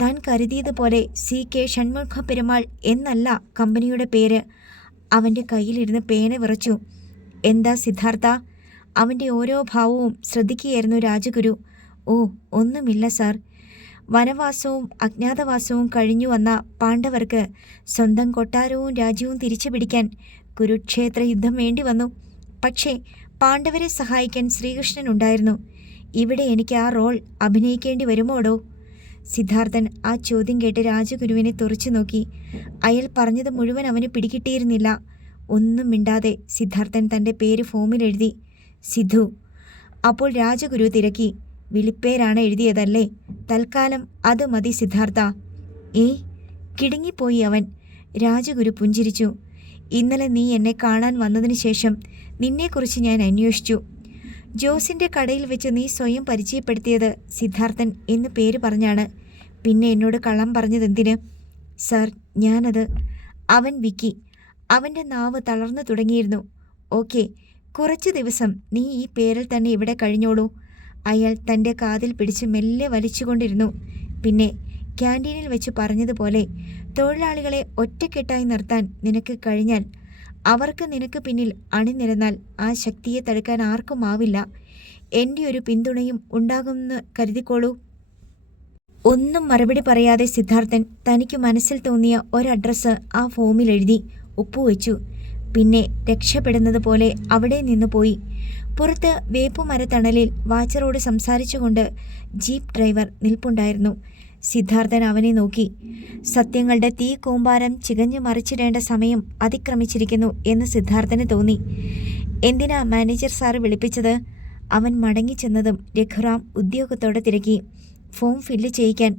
താൻ കരുതിയതുപോലെ CK ഷൺമുഖ പെരുമാൾ എന്നല്ല കമ്പനിയുടെ പേര്. അവൻ്റെ കയ്യിലിരുന്ന് പേന വിറച്ചു. എന്താ സിദ്ധാർത്ഥ? അവൻ്റെ ഓരോ ഭാവവും ശ്രദ്ധിക്കുകയായിരുന്നു രാജഗുരു. ഓ, ഒന്നുമില്ല സാർ. വനവാസവും അജ്ഞാതവാസവും കഴിഞ്ഞു വന്ന പാണ്ഡവർക്ക് സ്വന്തം കൊട്ടാരവും രാജ്യവും തിരിച്ചു പിടിക്കാൻ കുരുക്ഷേത്ര യുദ്ധം വേണ്ടി വന്നു. പക്ഷേ പാണ്ഡവരെ സഹായിക്കാൻ ശ്രീകൃഷ്ണൻ ഉണ്ടായിരുന്നു. ഇവിടെ എനിക്ക് ആ റോൾ അഭിനയിക്കേണ്ടി വരുമോടോ? സിദ്ധാർത്ഥൻ ആ ചോദ്യം കേട്ട് രാജഗുരുവിനെ തുറച്ചു നോക്കി. അയാൾ പറഞ്ഞത് മുഴുവൻ അവന് പിടികിട്ടിയിരുന്നില്ല. ഒന്നും മിണ്ടാതെ സിദ്ധാർത്ഥൻ തൻ്റെ പേര് ഫോമിൽ എഴുതി. സിധു. അപ്പോൾ രാജഗുരു തിരക്കി. വിളിപ്പേരാണ് എഴുതിയതല്ലേ? തൽക്കാലം അത് മതി സിദ്ധാർത്ഥ. കിടുങ്ങിപ്പോയി അവൻ. രാജഗുരു പുഞ്ചിരിച്ചു. ഇന്നലെ നീ എന്നെ കാണാൻ വന്നതിന് ശേഷം നിന്നെക്കുറിച്ച് ഞാൻ അന്വേഷിച്ചു. ജോസിൻ്റെ കടയിൽ വെച്ച് നീ സ്വയം പരിചയപ്പെടുത്തിയത് സിദ്ധാർത്ഥൻ എന്ന് പേര് പറഞ്ഞാണ്. പിന്നെ എന്നോട് കള്ളം പറഞ്ഞതെന്തിന്? സാർ, ഞാനത്... അവൻ വിക്കി. അവൻ്റെ നാവ് തളർന്നു തുടങ്ങിയിരുന്നു. ഓക്കെ, കുറച്ച് ദിവസം നീ ഈ പേരിൽ തന്നെ ഇവിടെ കഴിഞ്ഞോളൂ. അയാൾ തൻ്റെ കാതിൽ പിടിച്ച് മെല്ലെ വലിച്ചുകൊണ്ടിരുന്നു. പിന്നെ ക്യാൻറ്റീനിൽ വെച്ച് പറഞ്ഞതുപോലെ തൊഴിലാളികളെ ഒറ്റക്കെട്ടായി നിർത്താൻ നിനക്ക് കഴിഞ്ഞാൽ, അവർക്ക് നിനക്ക് പിന്നിൽ അണിനിരന്നാൽ ആ ശക്തിയെ തടുക്കാൻ ആർക്കുമാവില്ല. എൻ്റെ ഒരു പിന്തുണയും ഉണ്ടാകുമെന്ന് കരുതിക്കോളൂ. ഒന്നും മറുപടി പറയാതെ സിദ്ധാർത്ഥൻ തനിക്ക് മനസ്സിൽ തോന്നിയ ഒരഡ്രസ്സ് ആ ഫോമിൽ എഴുതി ഒപ്പുവെച്ചു. പിന്നെ രക്ഷപ്പെടുന്നത് പോലെ അവിടെ നിന്ന് പോയി. പുറത്ത് വേപ്പുമരത്തണലിൽ വാച്ചറോട് സംസാരിച്ചുകൊണ്ട് ജീപ്പ് ഡ്രൈവർ നിൽപ്പുണ്ടായിരുന്നു. സിദ്ധാർത്ഥൻ അവനെ നോക്കി. സത്യങ്ങളുടെ തീ കൂമ്പാരം ചികഞ്ഞു മറിച്ചിടേണ്ട സമയം അതിക്രമിച്ചിരിക്കുന്നു എന്ന് സിദ്ധാർത്ഥന് തോന്നി. എന്തിനാ മാനേജർ സാറ് വിളിപ്പിച്ചത്? അവൻ മടങ്ങിച്ചെന്നതും രഘുറാം ഉദ്യോഗത്തോടെ തിരക്കി. ഫോം ഫില്ല് ചെയ്യിക്കാൻ.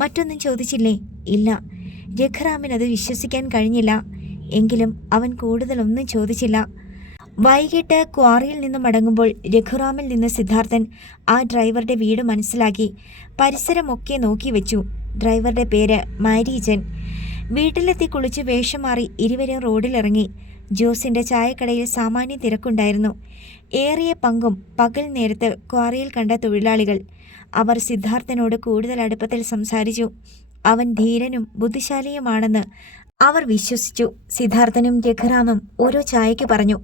മറ്റൊന്നും ചോദിച്ചില്ലേ? ഇല്ല. രഘുറാമിനത് വിശ്വസിക്കാൻ കഴിഞ്ഞില്ല. എങ്കിലും അവൻ കൂടുതലൊന്നും ചോദിച്ചില്ല. വൈകിട്ട് ക്വാറിയിൽ നിന്ന് മടങ്ങുമ്പോൾ രഘുറാമിൽ നിന്ന് സിദ്ധാർത്ഥൻ ആ ഡ്രൈവറുടെ വീട് മനസ്സിലാക്കി. പരിസരമൊക്കെ നോക്കി വെച്ചു. ഡ്രൈവറുടെ പേര് മാരീജൻ. വീട്ടിലെത്തി കുളിച്ച് വേഷം മാറി ഇരുവരും റോഡിലിറങ്ങി. ജോസിൻ്റെ ചായക്കടയിൽ സാമാന്യ തിരക്കുണ്ടായിരുന്നു. ഏറിയ പങ്കും പകൽ നേരത്ത് ക്വാറിയിൽ കണ്ട തൊഴിലാളികൾ. അവർ സിദ്ധാർത്ഥനോട് കൂടുതൽ അടുപ്പത്തിൽ സംസാരിച്ചു. അവൻ ധീരനും ബുദ്ധിശാലിയുമാണെന്ന് അവർ വിശ്വസിച്ചു. സിദ്ധാർത്ഥനും രഘുറാമും ഓരോ ചായയ്ക്ക് പറഞ്ഞു.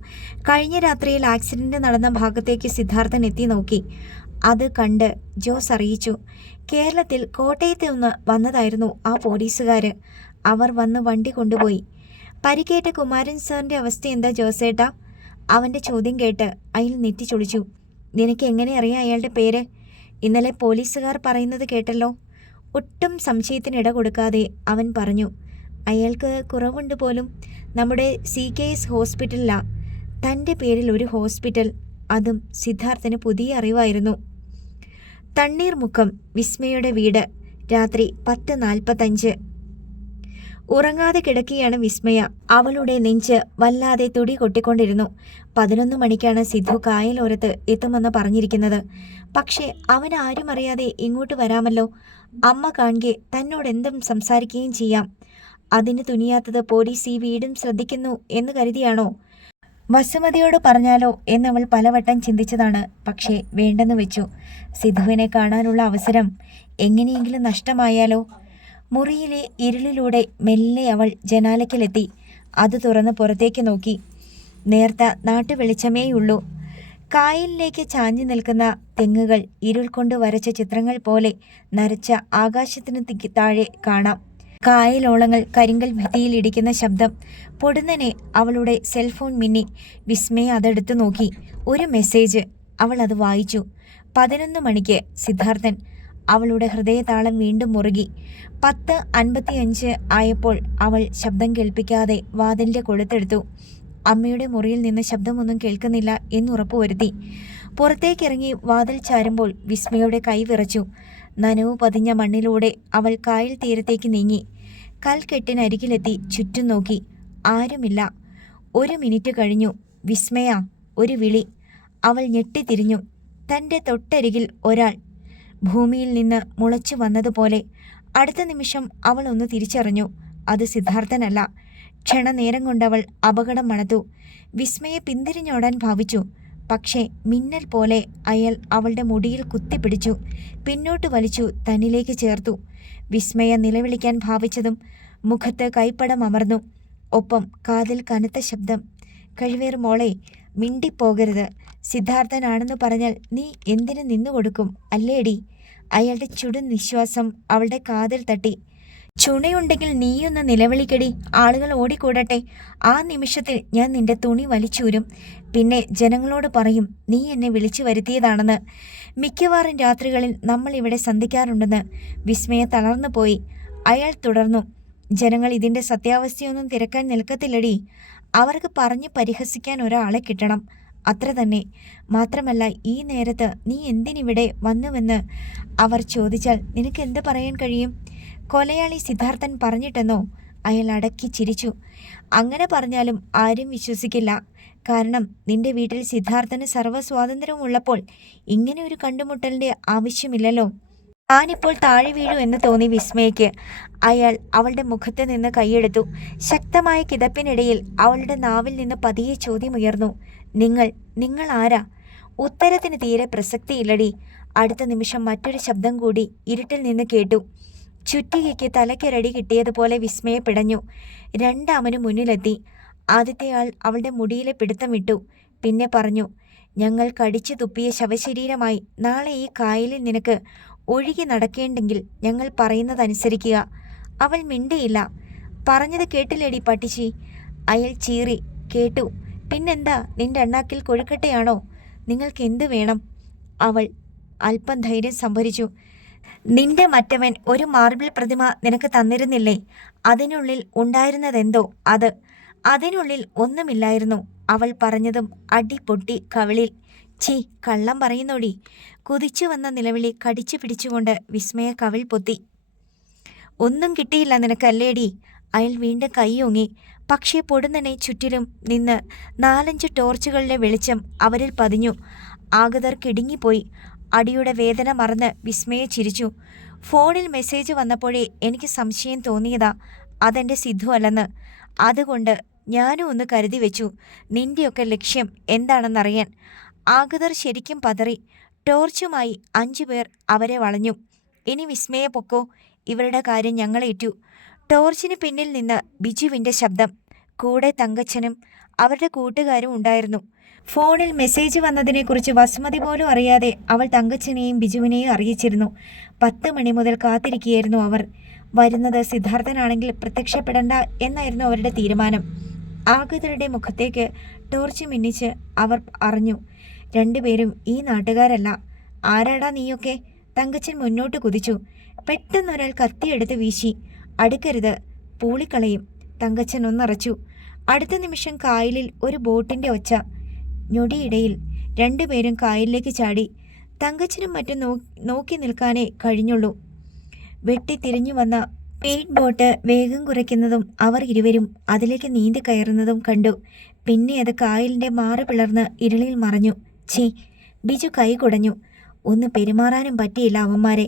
കഴിഞ്ഞ രാത്രിയിൽ ആക്സിഡന്റ് നടന്ന ഭാഗത്തേക്ക് സിദ്ധാർത്ഥൻ എത്തി നോക്കി. അത് കണ്ട് ജോസ് അറിയിച്ചു. കേരളത്തിൽ കോട്ടയത്ത് നിന്ന് വന്നതായിരുന്നു ആ പോലീസുകാർ. അവർ വന്ന് വണ്ടി കൊണ്ടുപോയി. പരിക്കേറ്റ കുമാരൻ സാറിൻ്റെ അവസ്ഥ എന്താ ജോസേട്ടാ? അവൻ്റെ ചോദ്യം കേട്ട് അയാൾ നെറ്റിച്ചൊളിച്ചു. നിനക്ക് എങ്ങനെ അറിയാം അയാളുടെ പേര്? ഇന്നലെ പോലീസുകാർ പറയുന്നത് കേട്ടല്ലോ. ഒട്ടും സംശയത്തിനിട കൊടുക്കാതെ അവൻ പറഞ്ഞു. അയാൾക്ക് കുറവുണ്ട് പോലും. നമ്മുടെ CKS ഹോസ്പിറ്റലിലാ. തൻ്റെ പേരിൽ ഒരു ഹോസ്പിറ്റൽ. അതും സിദ്ധാർത്ഥന് പുതിയ അറിവായിരുന്നു. തണ്ണീർമുക്കം വിസ്മയുടെ വീട്. രാത്രി 10:45. ഉറങ്ങാതെ കിടക്കുകയാണ് വിസ്മയ. അവളുടെ നെഞ്ച് വല്ലാതെ തുടി കൊട്ടിക്കൊണ്ടിരുന്നു. 11 മണിക്കാണ് സിദ്ധു കായലോരത്ത് എത്തുമെന്ന് പറഞ്ഞിരിക്കുന്നത്. പക്ഷേ അവൻ ആരും അറിയാതെ ഇങ്ങോട്ട് വരാമല്ലോ. അമ്മ കാണുകെ തന്നോടെന്തും സംസാരിക്കുകയും ചെയ്യാം. അതിന് തുനിയാത്തത് പോലീസ് ഈ വീടും ശ്രദ്ധിക്കുന്നു എന്ന് കരുതിയാണോ? വസുമതിയോട് പറഞ്ഞാലോ എന്നവൾ പലവട്ടം ചിന്തിച്ചതാണ്. പക്ഷേ വേണ്ടെന്ന് വെച്ചു. സിദ്ധുവിനെ കാണാനുള്ള അവസരം എങ്ങനെയെങ്കിലും നഷ്ടമായാലോ? മുറിയിലെ ഇരുളിലൂടെ മെല്ലെ അവൾ ജനാലയ്ക്കലെത്തി. അത് തുറന്ന് പുറത്തേക്ക് നോക്കി. നേർത്ത നാട്ടുവെളിച്ചമേയുള്ളൂ. കായലിലേക്ക് ചാഞ്ഞു നിൽക്കുന്ന തെങ്ങുകൾ ഇരുൾ കൊണ്ട് വരച്ച ചിത്രങ്ങൾ പോലെ നരച്ച ആകാശത്തിന് താഴെ കാണാം. കായലോളങ്ങൾ കരിങ്കൽ ഭിത്തിയിൽ ഇടിക്കുന്ന ശബ്ദം. പൊടുന്നനെ അവളുടെ സെൽഫോൺ മിന്നി. വിസ്മയ അതെടുത്തു നോക്കി. ഒരു മെസ്സേജ്. അവൾ അത് വായിച്ചു. 11 മണിക്ക് സിദ്ധാർത്ഥൻ. അവളുടെ ഹൃദയതാളം വീണ്ടും മുറുകി. 10:55 ആയപ്പോൾ അവൾ ശബ്ദം കേൾപ്പിക്കാതെ വാതിലിൻ്റെ കൊളുത്തെടുത്തു. അമ്മയുടെ മുറിയിൽ നിന്ന് ശബ്ദമൊന്നും കേൾക്കുന്നില്ല എന്നുറപ്പുവരുത്തി. പുറത്തേക്കിറങ്ങി വാതിൽ ചാരുമ്പോൾ വിസ്മയുടെ കൈ വിറച്ചു. നനവ് പതിഞ്ഞ മണ്ണിലൂടെ അവൾ കായൽ തീരത്തേക്ക് നീങ്ങി. കൽക്കെട്ടിനരികിലെത്തി ചുറ്റും നോക്കി. ആരുമില്ല. 1 മിനിറ്റ് കഴിഞ്ഞു. വിസ്മയ, ഒരു വിളി. അവൾ ഞെട്ടിത്തിരിഞ്ഞു. തൻ്റെ തൊട്ടരികിൽ ഒരാൾ ഭൂമിയിൽ നിന്ന് മുളച്ചു വന്നതുപോലെ. അടുത്ത നിമിഷം അവൾ ഒന്ന് തിരിച്ചറിഞ്ഞു. അത് സിദ്ധാർത്ഥനല്ല. ക്ഷണനേരം കൊണ്ടവൾ അപകടം മണത്തു. വിസ്മയെ പിന്തിരിഞ്ഞോടാൻ ഭാവിച്ചു. പക്ഷേ മിന്നൽ പോലെ അയാൾ അവളുടെ മുടിയിൽ കുത്തിപ്പിടിച്ചു, പിന്നോട്ട് വലിച്ചു തന്നിലേക്ക് ചേർത്തു. വിസ്മയ നിലവിളിക്കാൻ ഭാവിച്ചതും മുഖത്ത് കൈപ്പടം അമർന്നു. ഒപ്പം കാതിൽ കനത്ത ശബ്ദം, കഴിവേറ് മോളെ, മിണ്ടിപ്പോകരുത്. സിദ്ധാർത്ഥനാണെന്ന് പറഞ്ഞാൽ നീ എന്തിനു നിന്നുകൊടുക്കും അല്ലേടി? അയാളുടെ ചുടു നിശ്വാസം അവളുടെ കാതിൽ തട്ടി. ചുണയുണ്ടെങ്കിൽ നീയൊന്ന് നിലവിളിക്കടി, ആളുകൾ ഓടിക്കൂടട്ടെ. ആ നിമിഷത്തിൽ ഞാൻ നിന്റെ തുണി വലിച്ചൂരും. പിന്നെ ജനങ്ങളോട് പറയും നീ എന്നെ വിളിച്ചു വരുത്തിയതാണെന്ന്. മിക്കവാറും രാത്രികളിൽ നമ്മൾ ഇവിടെ സന്ധിക്കാറുണ്ടെന്ന്. വിസ്മയ തളർന്നു പോയി. അയാൾ തുടർന്നു, ജനങ്ങൾ ഇതിൻ്റെ സത്യാവസ്ഥയൊന്നും തിരക്കാൻ നിൽക്കത്തില്ലടി. അവർക്ക് പറഞ്ഞു പരിഹസിക്കാൻ ഒരാളെ കിട്ടണം, അത്ര തന്നെ. മാത്രമല്ല, ഈ നേരത്ത് നീ എന്തിനിവിടെ വന്നുവെന്ന് അവർ ചോദിച്ചാൽ നിനക്ക് എന്ത് പറയാൻ കഴിയും? കൊലയാളി സിദ്ധാർത്ഥൻ പറഞ്ഞിട്ടെന്നോ? അയാൾ അടക്കി ചിരിച്ചു. അങ്ങനെ പറഞ്ഞാലും ആരും വിശ്വസിക്കില്ല. കാരണം നിന്റെ വീട്ടിൽ സിദ്ധാർത്ഥന് സർവ്വ സ്വാതന്ത്ര്യവും ഉള്ളപ്പോൾ ഇങ്ങനെ ഒരു കണ്ടുമുട്ടലിൻ്റെ ആവശ്യമില്ലല്ലോ. ഞാനിപ്പോൾ താഴെ വീഴൂ എന്ന് തോന്നി വിസ്മയയ്ക്ക്. അയാൾ അവളുടെ മുഖത്ത് നിന്ന് കൈയെടുത്തു. ശക്തമായ കിതപ്പിനിടയിൽ അവളുടെ നാവിൽ നിന്ന് പതിയെ ചോദ്യമുയർന്നു, നിങ്ങൾ ആരാ? ഉത്തരത്തിന് തീരെ പ്രസക്തിയില്ലടി. അടുത്ത നിമിഷം മറ്റൊരു ശബ്ദം കൂടി ഇരുട്ടിൽ നിന്ന് കേട്ടു. ചുറ്റികയ്ക്ക് തലയ്ക്കൊരടി കിട്ടിയതുപോലെ വിസ്മയെ പിടഞ്ഞു. രണ്ടാമന് മുന്നിലെത്തി. ആദ്യത്തെ ആൾ അവളുടെ മുടിയിലെ പിടുത്തം വിട്ടു. പിന്നെ പറഞ്ഞു, ഞങ്ങൾ കടിച്ചു തുപ്പിയ ശവശരീരമായി നാളെ ഈ കായലിൽ നിനക്ക് ഒഴുകി നടക്കേണ്ടെങ്കിൽ ഞങ്ങൾ പറയുന്നതനുസരിക്കുക. അവൾ മിണ്ടിയില്ല. പറഞ്ഞത് കേട്ടില്ലേടി പട്ടിശി? അയാൾ ചീറി. കേട്ടു. പിന്നെന്താ, നിന്റെ അണ്ണാക്കിൽ കൊഴുക്കട്ടയാണോ? നിങ്ങൾക്ക് എന്ത് വേണം? അവൾ അല്പം ധൈര്യം സംഭരിച്ചു. നിന്റെ മറ്റവൻ ഒരു മാർബിൾ പ്രതിമ നിനക്ക് തന്നിരുന്നില്ലേ? അതിനുള്ളിൽ ഉണ്ടായിരുന്നതെന്തോ അത്. അതിനുള്ളിൽ ഒന്നുമില്ലായിരുന്നു. അവൾ പറഞ്ഞതും അടി പൊട്ടി കവിളിൽ. ഛീ, കള്ളം പറയുന്നോടി. കുതിച്ചു വന്ന നിലവിളി കടിച്ചു പിടിച്ചുകൊണ്ട് വിസ്മയ കവിൾ പൊത്തി. ഒന്നും കിട്ടിയില്ല നിനക്കല്ലേടി? അയാൾ വീണ്ടും കൈയൊങ്ങി. പക്ഷേ പൊടുന്നനെ ചുറ്റിലും നിന്ന് 4-5 ടോർച്ചുകളുടെ വെളിച്ചം അവരിൽ പതിഞ്ഞു. ആഗതർ കിടുങ്ങിപ്പോയി. അടിയുടെ വേദന മറന്ന് വിസ്മയെ ചിരിച്ചു. ഫോണിൽ മെസ്സേജ് വന്നപ്പോഴേ എനിക്ക് സംശയം തോന്നിയതാ അതെൻ്റെ സിദ്ധു അല്ലെന്ന്. അതുകൊണ്ട് ഞാനും ഒന്ന് കരുതി വെച്ചു നിന്റെയൊക്കെ ലക്ഷ്യം എന്താണെന്നറിയാൻ. ആഗതർ ശരിക്കും പതറി. ടോർച്ചുമായി 5 പേർ അവരെ വളഞ്ഞു. ഇനി വിസ്മയെ പൊക്കോ, ഇവരുടെ കാര്യം ഞങ്ങളേറ്റു. ടോർച്ചിന് പിന്നിൽ നിന്ന് ബിജുവിൻ്റെ ശബ്ദം. കൂടെ തങ്കച്ചനും അവരുടെ കൂട്ടുകാരും ഉണ്ടായിരുന്നു. ഫോണിൽ മെസ്സേജ് വന്നതിനെക്കുറിച്ച് വസുമതി പോലും അറിയാതെ അവൾ തങ്കച്ചനെയും ബിജുവിനെയും അറിയിച്ചിരുന്നു. 10 മണി മുതൽ കാത്തിരിക്കുകയായിരുന്നു അവർ. വരുന്നത് സിദ്ധാർത്ഥനാണെങ്കിൽ പ്രത്യക്ഷപ്പെടേണ്ട എന്നായിരുന്നു അവരുടെ തീരുമാനം. ആഗതരുടെ മുഖത്തേക്ക് ടോർച്ച് മിന്നിച്ച് അവർ അറിഞ്ഞു, 2 പേരും ഈ നാട്ടുകാരല്ല. ആരാടാ നീയൊക്കെ? തങ്കച്ചൻ മുന്നോട്ട് കുതിച്ചു. പെട്ടെന്നൊരാൾ കത്തിയെടുത്ത് വീശി. അടുക്കരുത്, പൂളിക്കളയും. തങ്കച്ചൻ ഒന്നറച്ചു. അടുത്ത നിമിഷം കായലിൽ ഒരു ബോട്ടിൻ്റെ ഒച്ച. ഞൊടിയിടയിൽ 2 പേരും കായലിലേക്ക് ചാടി. തങ്കച്ചനും മറ്റും നോക്കി നിൽക്കാനേ കഴിഞ്ഞുള്ളൂ. വെട്ടിത്തിരിഞ്ഞു വന്ന സ്പീഡ് ബോട്ട് വേഗം കുറയ്ക്കുന്നതും അവർ ഇരുവരും അതിലേക്ക് നീന്തി കയറുന്നതും കണ്ടു. പിന്നെ അത് കായലിൻ്റെ മാറ് പിളർന്ന് ഇരുളിൽ മറഞ്ഞു. ഛീ, ബിജു കൈ കുടഞ്ഞു. ഒന്ന് പെരുമാറാനും പറ്റിയില്ല അവന്മാരെ.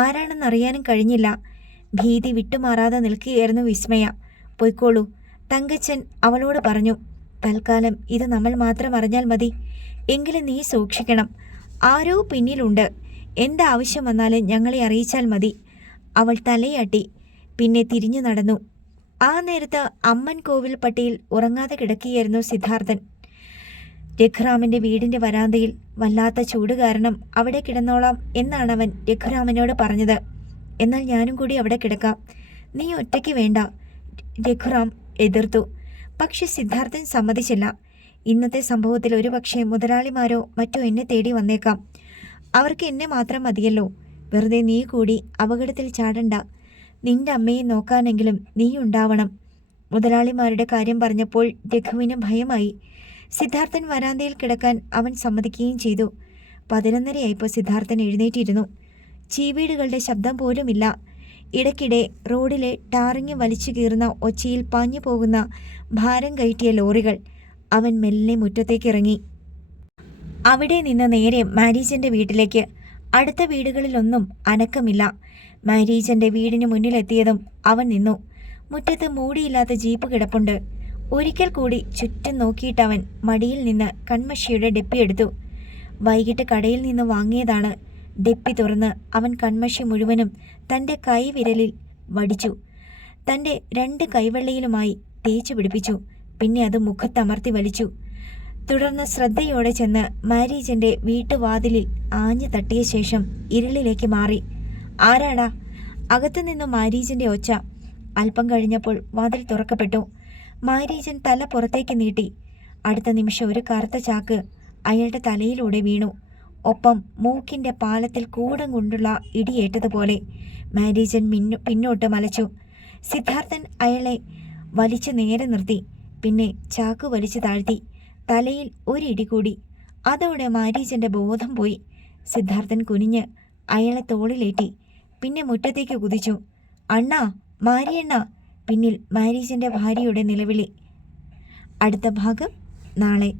ആരാണെന്നറിയാനും കഴിഞ്ഞില്ല. ഭീതി വിട്ടുമാറാതെ നിൽക്കുകയായിരുന്നു വിസ്മയ. പൊയ്ക്കോളൂ, തങ്കച്ചൻ അവളോട് പറഞ്ഞു. തൽക്കാലം ഇത് നമ്മൾ മാത്രം അറിഞ്ഞാൽ മതി. എങ്കിലും നീ സൂക്ഷിക്കണം. ആരോ പിന്നിലുണ്ട്. എന്താവശ്യം വന്നാലും ഞങ്ങളെ അറിയിച്ചാൽ മതി. അവൾ തലയാട്ടി. പിന്നെ തിരിഞ്ഞു നടന്നു. ആ നേരത്ത് അമ്മൻ കോവിൽ പട്ടിയിൽ ഉറങ്ങാതെ കിടക്കുകയായിരുന്നു സിദ്ധാർത്ഥൻ. രഘുറാമിൻ്റെ വീടിൻ്റെ വരാന്തയിൽ. വല്ലാത്ത ചൂട് കാരണം അവിടെ കിടന്നോളാം എന്നാണ് അവൻ രഘുറാമിനോട് പറഞ്ഞത്. എന്നാൽ ഞാനും കൂടി അവിടെ കിടക്കാം. നീ ഒറ്റയ്ക്ക് വേണ്ട, രഘുറാം എതിർത്തു. പക്ഷെ സിദ്ധാർത്ഥൻ സമ്മതിച്ചില്ല. ഇന്നത്തെ സംഭവത്തിൽ ഒരുപക്ഷെ മുതലാളിമാരോ മറ്റോ എന്നെ തേടി വന്നേക്കാം. അവർക്ക് എന്നെ മാത്രം മതിയല്ലോ. വെറുതെ നീ കൂടി അപകടത്തിൽ ചാടണ്ട. നിന്റെ അമ്മയെ നോക്കാനെങ്കിലും നീ ഉണ്ടാവണം. മുതലാളിമാരുടെ കാര്യം പറഞ്ഞപ്പോൾ രഘുവിന് ഭയമായി. സിദ്ധാർത്ഥൻ വരാന്തയിൽ കിടക്കാൻ അവൻ സമ്മതിക്കുകയും ചെയ്തു. 11:30 സിദ്ധാർത്ഥൻ എഴുന്നേറ്റിരുന്നു. ചീവീടുകളുടെ ശബ്ദം പോലുമില്ല. ഇടയ്ക്കിടെ റോഡിലെ ടാറിങ് വലിച്ചു കീറുന്ന ഒച്ചയിൽ പാഞ്ഞു പോകുന്ന ഭാരം കയറ്റിയ ലോറികൾ. അവൻ മെല്ലെ മുറ്റത്തേക്കിറങ്ങി. അവിടെ നിന്ന് നേരെ മാരീജൻ്റെ വീട്ടിലേക്ക്. അടുത്ത വീടുകളിലൊന്നും അനക്കമില്ല. മാരീജൻ്റെ വീടിന് മുന്നിലെത്തിയതും അവൻ നിന്നു. മുറ്റത്ത് മൂടിയില്ലാത്ത ജീപ്പ് കിടപ്പുണ്ട്. ഒരിക്കൽ കൂടി ചുറ്റും നോക്കിയിട്ടവൻ മടിയിൽ നിന്ന് കൺമഷിയുടെ ഡെപ്പിയെടുത്തു. വൈകിട്ട് കടയിൽ നിന്ന് വാങ്ങിയതാണ്. ഡെപ്പി തുറന്ന് അവൻ കൺമഷി മുഴുവനും തൻ്റെ കൈവിരലിൽ വടിച്ചു. തൻ്റെ 2 കൈവെള്ളയിലുമായി തേച്ചു പിടിപ്പിച്ചു. പിന്നെ അത് മുഖത്തമർത്തി വലിച്ചു. തുടർന്ന് ശ്രദ്ധയോടെ ചെന്ന് മാരീജൻ്റെ വീട്ടുവാതിലിൽ ആഞ്ഞു തട്ടിയ ശേഷം ഇരുളിലേക്ക് മാറി. ആരാടാ? അകത്തുനിന്നും മാരീജൻ്റെ ഒച്ച. അല്പം കഴിഞ്ഞപ്പോൾ വാതിൽ തുറക്കപ്പെട്ടു. മാരീജൻ തല പുറത്തേക്ക് നീട്ടി. അടുത്ത നിമിഷം ഒരു കറുത്ത ചാക്ക് അയാളുടെ തലയിലൂടെ വീണു. ഒപ്പം മൂക്കിൻ്റെ പാലത്തിൽ കൂടം കൊണ്ടുള്ള ഇടിയേറ്റതുപോലെ മാരീജൻ പിന്നോട്ട് മലച്ചു. സിദ്ധാർത്ഥൻ അയാളെ വലിച്ചു നേരെ നിർത്തി. പിന്നെ ചാക്ക് വലിച്ചു താഴ്ത്തി. തലയിൽ ഒരിടി കൂടി. അതോടെ മാരീജൻ്റെ ബോധം പോയി. സിദ്ധാർത്ഥൻ കുനിഞ്ഞ് അയാളെ തോളിലേറ്റി. പിന്നെ മുറ്റത്തേക്ക് കുതിച്ചു. അണ്ണാ, മാരിയണ്ണ! പിന്നിൽ മാരീജൻ്റെ ഭാര്യയുടെ നിലവിളി. അടുത്ത ഭാഗം നാളെ.